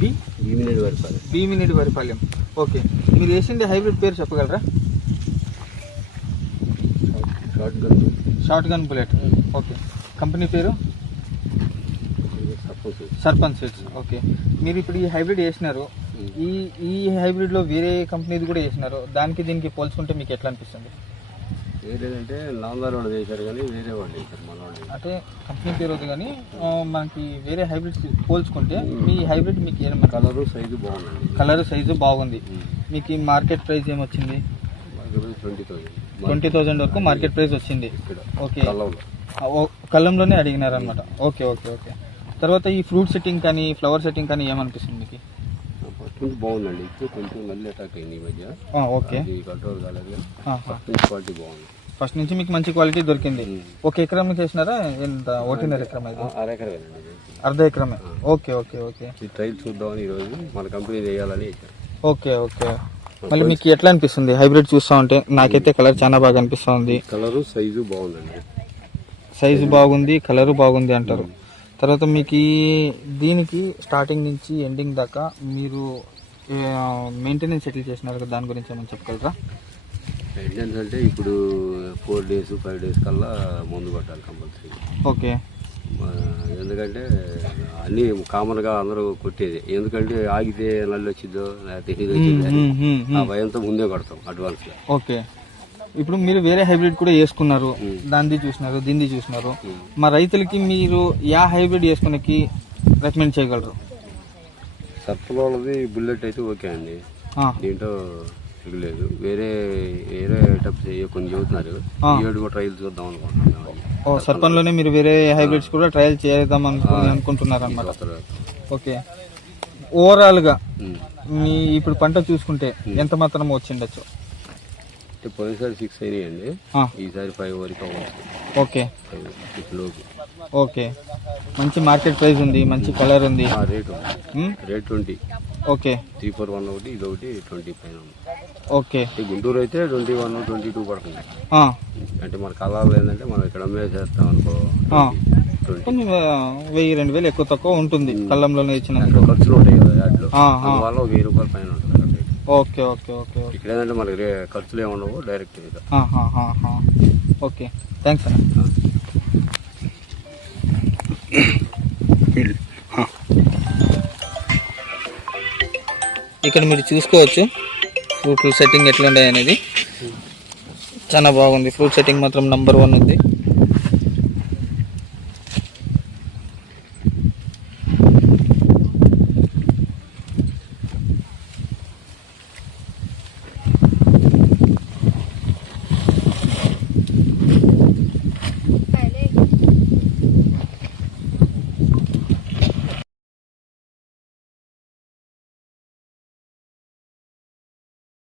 భీమినేడి వరిపాలెం. Okay, మీరు వేసింది hybrid పేరు చెప్పగలరా? Short gun bullet. Okay, company పేరు సర్పంచ్ సీడ్స్. ఓకే, మీరు ఇప్పుడు ఈ హైబ్రిడ్ వేసినారు, ఈ హైబ్రిడ్లో వేరే కంపెనీది కూడా వేసినారు, దానికి దీనికి పోల్చుకుంటే మీకు ఎట్లా అనిపిస్తుంది? వేరేదంటే నాందార్ వాళ్ళు చేశారు కానీ వేరే వాళ్ళు చేశారు మన వాళ్ళు. అంటే కంపెనీ పేరు వద్దు కానీ మనకి వేరే హైబ్రిడ్స్ పోల్చుకుంటే మీ హైబ్రిడ్ మీకు ఏమన్నా కలరు సైజు బాగుంది. కలర్ సైజు బాగుంది. మీకు ఈ మార్కెట్ ప్రైస్ ఏమొచ్చింది? 20,000 వరకు మార్కెట్ ప్రైస్ వచ్చింది. ఓకే, కళ్ళంలోనే అడిగినారనమాట. Okay okay okay. తర్వాత ఈ ఫ్రూట్ సెట్టింగ్ కానీ ఫ్లవర్ సెట్టింగ్ కానీ ఏమనిపిస్తుంది మీకు? బాగుందండి, ఇప్పుడు కొంచెం మళ్ళీ అటాక్ అయింది ఈ మధ్య. ఓకే, కంట్రోల్ కాలేదు, క్వాలిటీ బాగుంది. ఫస్ట్ నుంచి మీకు మంచి క్వాలిటీ దొరికింది. ఒక ఎకరం చేసినారా? ఎంత ఒకటిన్నర ఎకరం? అర్ధ ఎకరమే. Okay okay okay. ఈ ట్రైల్ చూద్దామని ఈరోజు మన కంపెనీ చేయాలని. Okay okay. మళ్ళీ మీకు ఎట్లా అనిపిస్తుంది హైబ్రిడ్ చూస్తా ఉంటే? నాకైతే కలర్ చాలా బాగా అనిపిస్తుంది. కలరు సైజు బాగుందండి. సైజు బాగుంది, కలరు బాగుంది అంటారు. తర్వాత మీకు దీనికి స్టార్టింగ్ నుంచి ఎండింగ్ దాకా మీరు మెయింటెనెన్స్ ఎట్లా చేసినారు, దాని గురించి ఏమైనా చెప్పగలరా? మెయింటెనెన్స్ అంటే ఇప్పుడు 4 days 5 days కల్లా మందు కొట్టాలి కంపల్సరీ. ఓకే, ఎందుకంటే అన్నీ కామన్గా అందరూ కొట్టేది. ఎందుకంటే ఆగితే నల్లి వచ్చిందో లేకపోతే ఇది వచ్చిందో ఆ భయంతో ముందే కొడతాం అడ్వాన్స్గా. ఓకే, ఇప్పుడు మీరు వేరే హైబ్రిడ్ కూడా వేసుకున్నారు, దాన్ని చూసినారు, దీన్ని చూసినారు. మా రైతులకి మీరు యా హైబ్రిడ్ వేసుకునేకి రికమెండ్ చేయగలరు? సర్పలోది బుల్లెట్ అయితే ఓకే అండి, దీంట్లో లేదు. వేరే వేరే టైప్స్ కొన్ని చెబుతున్నారు, ఏడు కూడా ట్రయల్ చూద్దాం అనుకుంటున్నాను. సర్పంలోనే మీరు వేరే హైబ్రిడ్స్ కూడా ట్రయల్ చేద్దాం అనుకుంటున్నారు అన్నమాట. ఓకే, ఓవరాల్గా మీ ఇప్పుడు పంట చూసుకుంటే ఎంత మాత్రం వచ్చిండొచ్చు? పోయినసారి 6 అయినాయండి, ఈసారి 5 వరకు అవ్వచ్చు. ఓకే ఓకే, మంచి మార్కెట్ ప్రైస్ ఉంది, మంచి కలర్ ఉంది. రేట్ 20. ఓకే, 341 ఒకటి, ఇది ఒకటి 20 పైన ఉంది. ఓకే, గుంటూరు అయితే 21 22 పడుతుంది. అంటే మన కళాలు ఏంటంటే మనం ఇక్కడ అమ్మేసేస్తాం అనుకో, 1000-2000 ఎక్కువ తక్కువ ఉంటుంది కళ్ళంలోనే ఇచ్చిన ఖర్చులు ఉంటాయి కదా యాడ్లో, అందువల్ల 1000 రూపాయల పైన ఉంటుంది. Okay okay okay. ఇక్కడ ఏంటంటే మనకి ఖర్చులు ఏమి ఉండవు, డైరెక్ట్. ఓకే, థ్యాంక్స్ అన్న. ఇక్కడ మీరు చూసుకోవచ్చు ఫ్రూట్ సెట్టింగ్ ఎట్లా ఉన్నాయి అనేది. చాలా బాగుంది, ఫ్రూట్ సెట్టింగ్ మాత్రం నంబర్ 1 ఉంది.